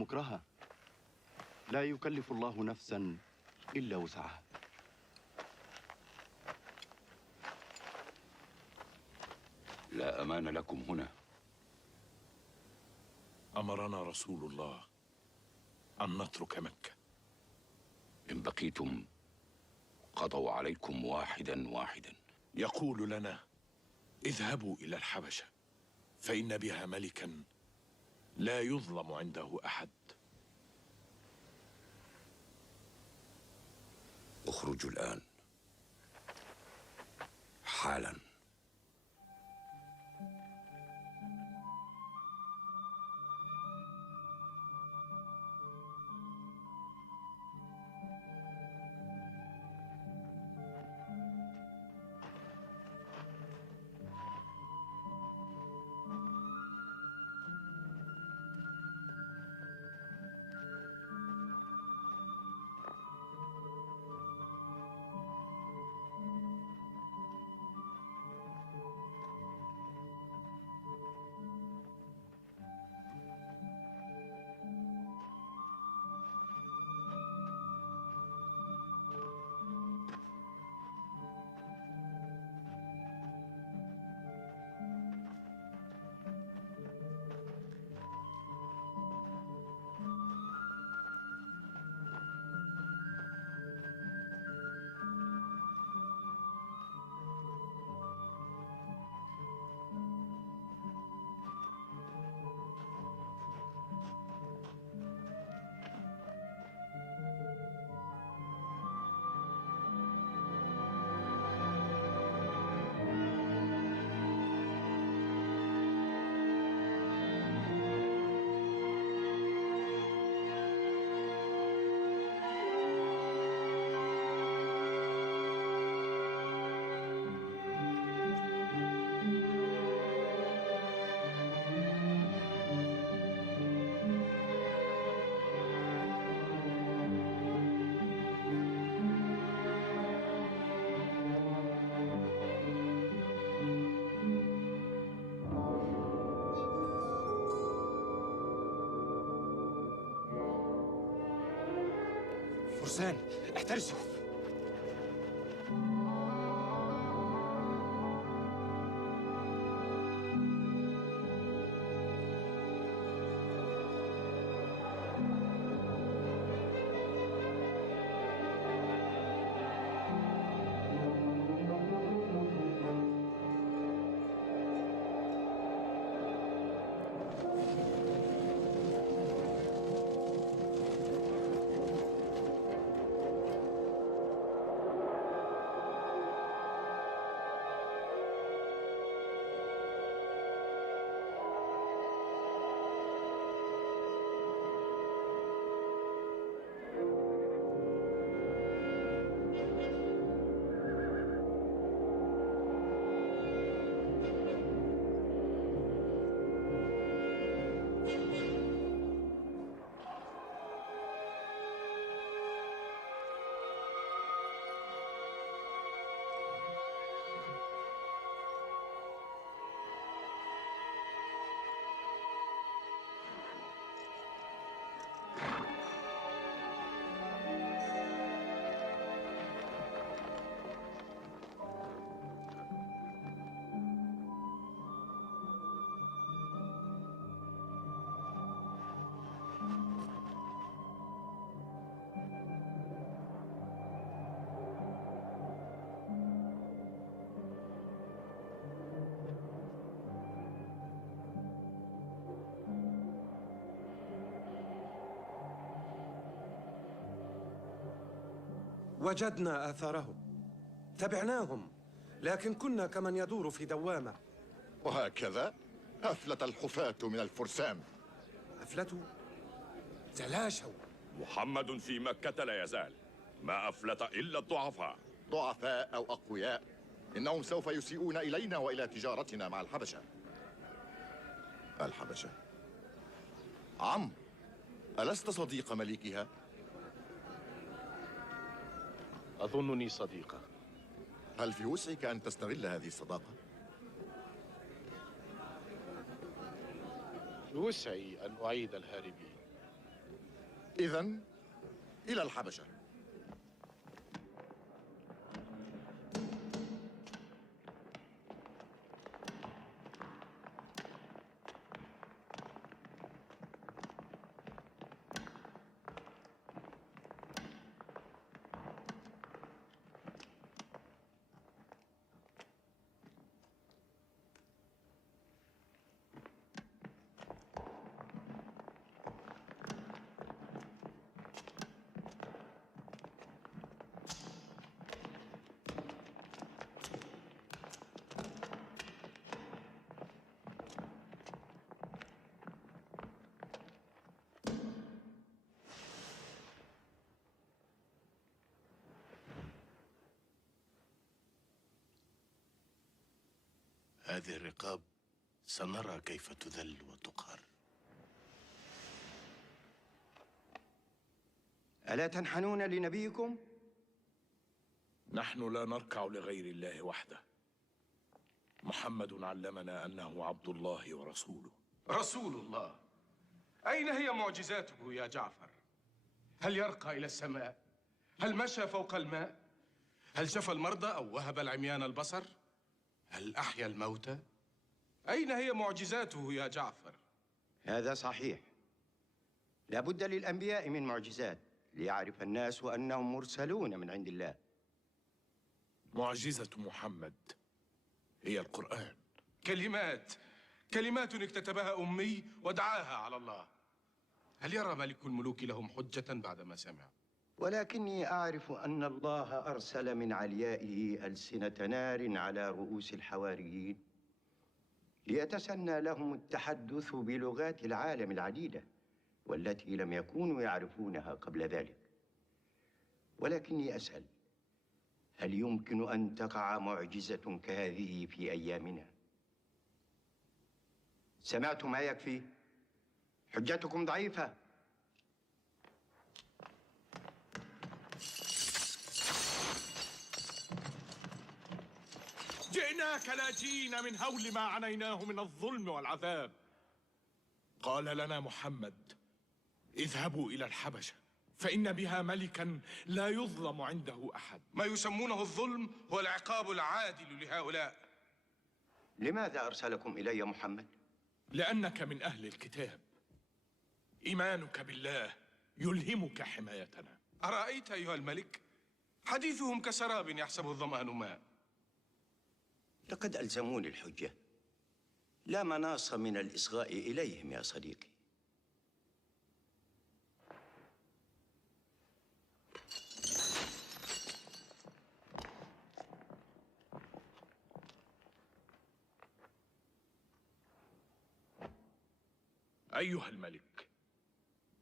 مكرها، لا يكلف الله نفسا إلا وسعها. لا أمان لكم هنا. أمرنا رسول الله أن نترك مكة. إن بقيتم قضوا عليكم واحدا واحدا. يقول لنا اذهبوا إلى الحبشة فإن بها ملكا لا يظلم عنده أحد. اخرجوا الآن حالا. فرسان احترسوا. وجدنا آثارهم، تبعناهم، لكن كنا كمن يدور في دوامة. وهكذا أفلت الحفاة من الفرسان. أفلتوا؟ تلاشوا. محمد في مكة لا يزال، ما أفلت إلا الضعفاء. ضعفاء أو أقوياء، إنهم سوف يسيئون إلينا وإلى تجارتنا مع الحبشة. الحبشة؟ عم، ألست صديق مليكها؟ أظنني صديقه. هل في وسعك أن تستغل هذه الصداقة؟ في وسعي أن أعيد الهاربين. إذن إلى الحبشة. هذه الرقاب سنرى كيف تذل وتقهر. ألا تنحنون لنبيكم؟ نحن لا نركع لغير الله وحده. محمد علمنا أنه عبد الله ورسوله. رسول الله، أين هي معجزاته يا جعفر؟ هل يرقى إلى السماء؟ هل مشى فوق الماء؟ هل شفى المرضى أو وهب العميان البصر؟ هل أحيا الموتى؟ أين هي معجزاته يا جعفر؟ هذا صحيح. لا بد للأنبياء من معجزات ليعرف الناس أنهم مرسلون من عند الله. معجزة محمد هي القرآن. كلمات اكتتبها أمي ودعاها على الله. هل يرى ملك الملوك لهم حجة بعدما سمع؟ ولكني أعرف أن الله أرسل من عليائه ألسنة نار على رؤوس الحواريين ليتسنى لهم التحدث بلغات العالم العديدة والتي لم يكونوا يعرفونها قبل ذلك. ولكني أسأل، هل يمكن أن تقع معجزة كهذه في أيامنا؟ سمعتم ما يكفي؟ حجتكم ضعيفة. جئناك لاجئين من هول ما عنيناه من الظلم والعذاب. قال لنا محمد: اذهبوا إلى الحبشة فإن بها ملكا لا يظلم عنده أحد. ما يسمونه الظلم هو العقاب العادل لهؤلاء. لماذا أرسلكم إلي محمد؟ لأنك من أهل الكتاب. إيمانك بالله يلهمك حمايتنا. أرأيت أيها الملك؟ حديثهم كسراب يحسبه الظمآن ماء. لقد ألزموني الحجة، لا مناص من الإصغاء إليهم يا صديقي. أيها الملك،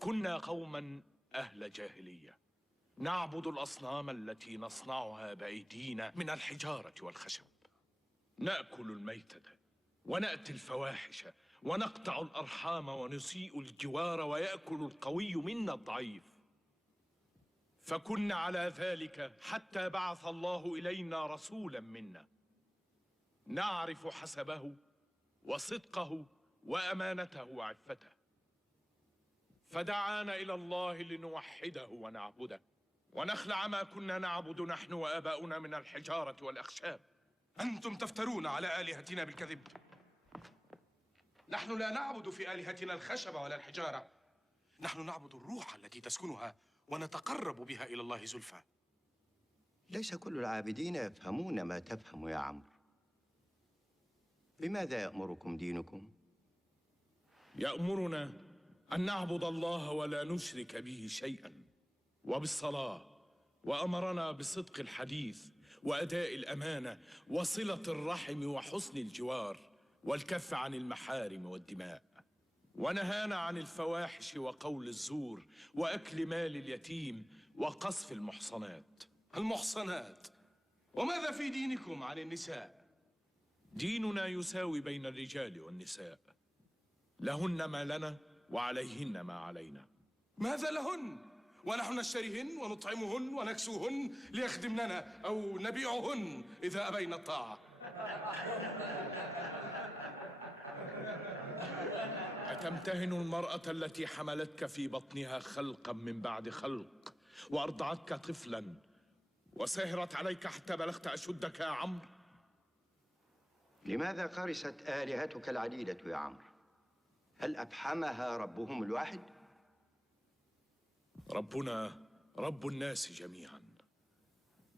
كنا قوما أهل جاهلية نعبد الأصنام التي نصنعها بأيدينا من الحجارة والخشب. نأكل الميتة ونأتي الفواحش ونقطع الأرحام ونسيء الجوار ويأكل القوي منا الضعيف. فكنا على ذلك حتى بعث الله إلينا رسولا منا نعرف حسبه وصدقه وأمانته وعفته، فدعانا إلى الله لنوحده ونعبده ونخلع ما كنا نعبد نحن وآباؤنا من الحجارة والأخشاب. أنتم تفترون على آلهتنا بالكذب. نحن لا نعبد في آلهتنا الخشب ولا الحجارة، نحن نعبد الروح التي تسكنها ونتقرب بها إلى الله زلفى. ليس كل العابدين يفهمون ما تفهم يا عمرو. بماذا يأمركم دينكم؟ يأمرنا أن نعبد الله ولا نشرك به شيئا، وبالصلاة، وأمرنا بصدق الحديث وأداء الأمانة وصلة الرحم وحسن الجوار والكف عن المحارم والدماء، ونهانا عن الفواحش وقول الزور وأكل مال اليتيم وقذف المحصنات. المحصنات؟ وماذا في دينكم عن النساء؟ ديننا يساوي بين الرجال والنساء، لهن ما لنا وعليهن ما علينا. ماذا لهن؟ ونحن نشتريهن ونطعمهن ونكسوهن ليخدمننا أو نبيعهن إذا أبينا الطاعة. أتمتهن المرأة التي حملتك في بطنها خلقا من بعد خلق وأرضعتك طفلا وسهرت عليك حتى بلغت أشدك يا عمرو؟ لماذا قرست آلهتك العديدة يا عمرو؟ هل أفحمها ربهم الواحد؟ ربنا رب الناس جميعا،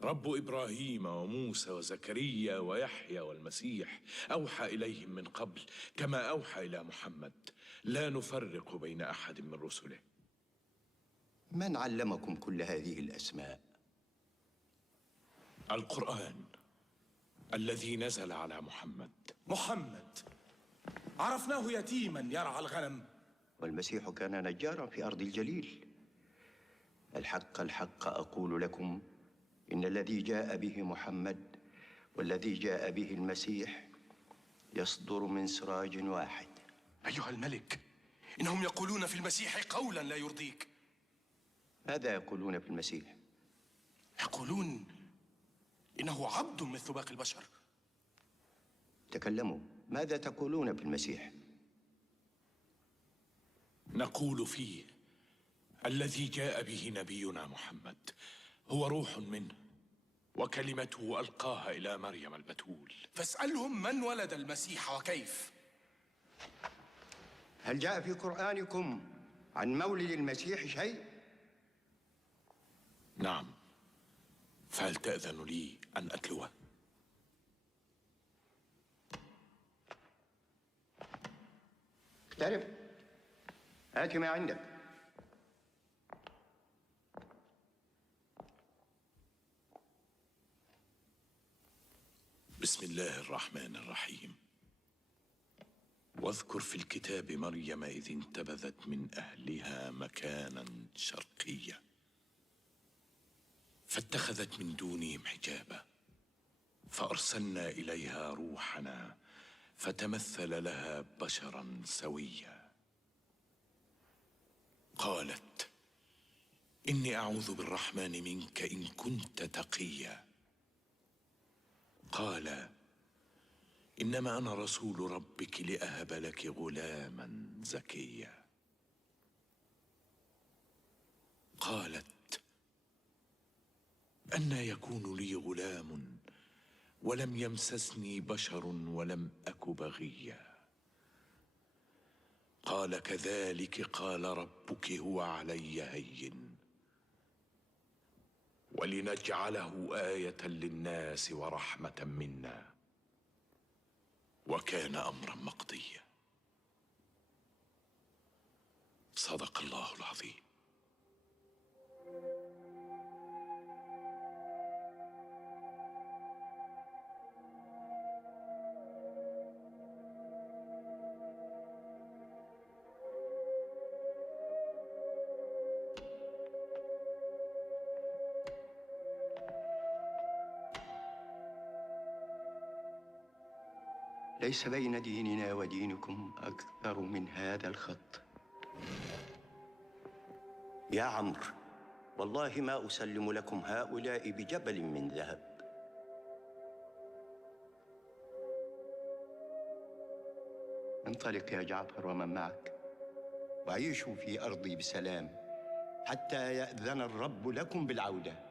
رب إبراهيم وموسى وزكريا ويحيى والمسيح، أوحى إليهم من قبل كما أوحى إلى محمد، لا نفرق بين أحد من رسله. من علمكم كل هذه الأسماء؟ القرآن الذي نزل على محمد. محمد عرفناه يتيما يرعى الغنم، والمسيح كان نجارا في أرض الجليل. الحق الحق أقول لكم إن الذي جاء به محمد والذي جاء به المسيح يصدر من سراج واحد. أيها الملك، إنهم يقولون في المسيح قولا لا يرضيك. ماذا يقولون في المسيح؟ يقولون إنه عبد مثل باقي البشر. تكلموا، ماذا تقولون في المسيح؟ نقول فيه الذي جاء به نبينا محمد هو روح منه وكلمته ألقاها إلى مريم البتول. فاسألهم من ولد المسيح وكيف. هل جاء في قرآنكم عن مولد المسيح شيء؟ نعم، فهل تأذن لي أن أتلوه؟ اقترب، هات ما عندك. بسم الله الرحمن الرحيم. واذكر في الكتاب مريم إذ انتبذت من أهلها مكانا شرقيا فاتخذت من دونهم حجابا فأرسلنا إليها روحنا فتمثل لها بشرا سويا. قالت إني أعوذ بالرحمن منك إن كنت تقيا. قال إنما أنا رسول ربك لأهب لك غلاما زكيا. قالت أنى يكون لي غلام ولم يمسسني بشر ولم أك بغيا. قال كذلك قال ربك هو علي هين ولنجعله آية للناس ورحمة منا وكان أمرا مقضيا. صدق الله العظيم. ليس بين ديننا ودينكم أكثر من هذا الخط. يا عمرو، والله ما أسلم لكم هؤلاء بجبل من ذهب. انطلق يا جعفر ومن معك وعيشوا في أرضي بسلام حتى يأذن الرب لكم بالعودة.